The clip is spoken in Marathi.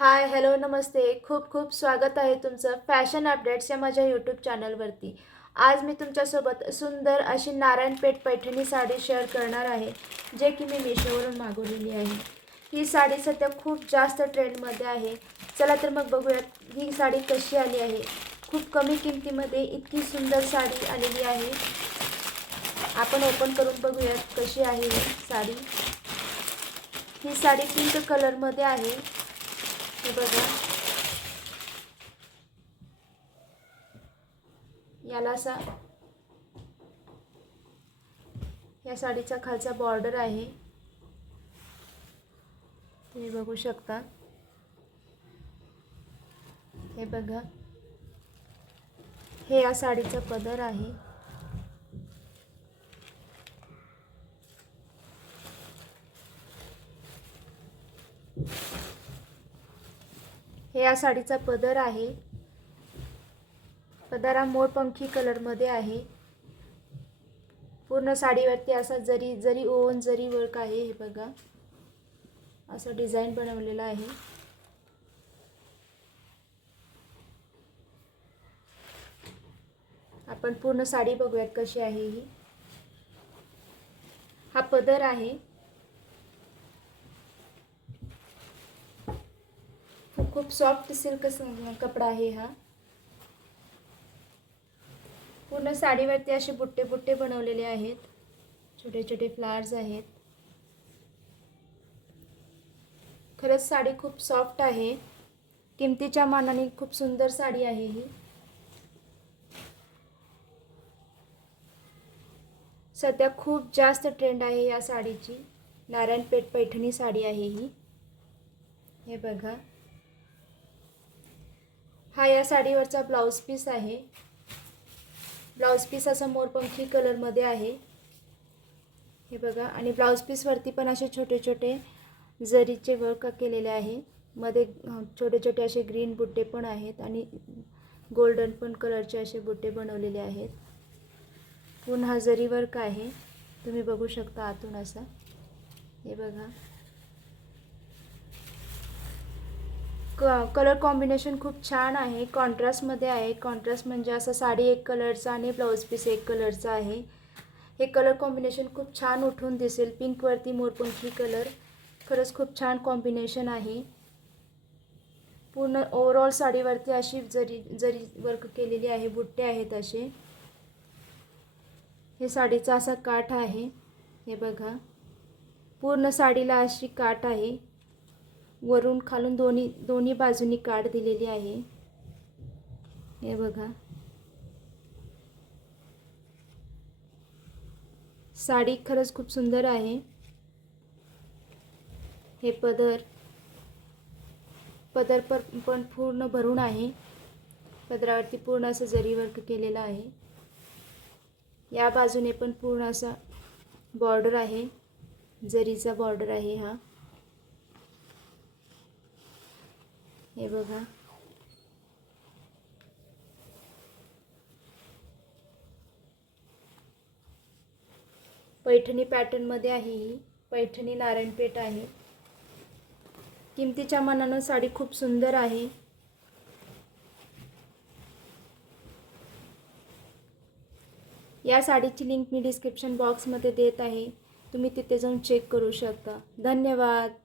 हाय हॅलो नमस्ते. खूप खूप स्वागत आहे तुमचं फॅशन अपडेट्स या माझ्या यूट्यूब चॅनलवरती. आज मी तुमच्यासोबत सुंदर अशी नारायणपेठ पैठणी साडी शेअर करणार आहे, जे की मी मीशोवरून मागवलेली आहे. ही साडी सध्या खूप जास्त ट्रेंडमध्ये आहे. चला तर मग बघूयात ही साडी कशी आली आहे. खूप कमी किमतीमध्ये इतकी सुंदर साडी आलेली आहे. आपण ओपन करून बघूयात कशी आहे ही साडी. ही साडी पिंक कलरमध्ये आहे. हे बघा, याला असा या साडीचा खालचा बॉर्डर आहे, तुम्ही बघू शकता. हे बघा, हे या साडीचा पदर आहे. हे या साडीचा पदर आहे. पदर हा मोरपंखी कलरमध्ये आहे. पूर्ण साडीवरती असा जरी जरी ओन जरी वर्क आहे. हे बघा, असं डिझाईन बनवलेलं आहे. आपण पूर्ण साडी बघूयात कशी आहे ही. हा पदर आहे. खूप सॉफ्ट सिल्क कपडा आहे हा. पूर्ण साडीवरती असे बुट्टे बुट्टे बनवलेले आहेत. छोटे छोटे फ्लावर्स आहेत. खरंच साडी खूप सॉफ्ट आहे. किमतीच्या मानाने खूप सुंदर साडी आहे ही. सध्या खूप जास्त ट्रेंड आहे या साडीची. नारायणपेठ पैठणी साडी आहे ही. हे बघा, हा या साडीवरचा ब्लाउज पीस आहे. ब्लाउज पीस असा मोरपंखी कलरमध्ये आहे. हे बघा, आणि ब्लाउज पीसवरती पण असे छोटे छोटे जरीचे वर्क केलेले आहे. मध्ये छोटे छोटे असे ग्रीन बुट्टे पण आहेत आणि गोल्डन पण कलरचे असे बुट्टे बनवलेले आहेत. पुन्हा जरी वर्क आहे, तुम्ही बघू शकता आतून असा. हे बघा, कलर कॉम्बिनेशन खूप छान आहे. कॉन्ट्रास्टमध्ये आहे. कॉन्ट्रास्ट म्हणजे असं साडी एक कलरचा आणि ब्लाऊज पीस एक कलरचा आहे. हे कलर कॉम्बिनेशन खूप छान उठून दिसेल. पिंकवरती मोरपंखी कलर, खरंच खूप छान कॉम्बिनेशन आहे. पूर्ण ओव्हरऑल साडीवरती अशी जरी जरी वर्क केलेली आहे. बुट्टे आहेत असे. हे साडीचा असा काठ आहे. हे बघा, पूर्ण साडीला अशी काठ आहे. वरून खालून दोन्ही बाजूनी काठ दिलेली आहे. हे बघा, साडी खरंच खूप सुंदर आहे. हे पदर पण पूर्ण भरून आहे. पदरावरती पूर्ण असं जरी वर्क केलेलं आहे. या बाजूने पण पूर्ण असा बॉर्डर आहे. जरीचा बॉर्डर आहे हा. हे बघा, पैठणी पॅटर्नमध्ये आहे ही. पैठणी नारायणपेठ आहे. किमतीच्या मानानं साडी खूप सुंदर आहे. या साडीची लिंक मी डिस्क्रिप्शन बॉक्समध्ये देत आहे. तुम्ही तिथे जाऊन चेक करू शकता. धन्यवाद.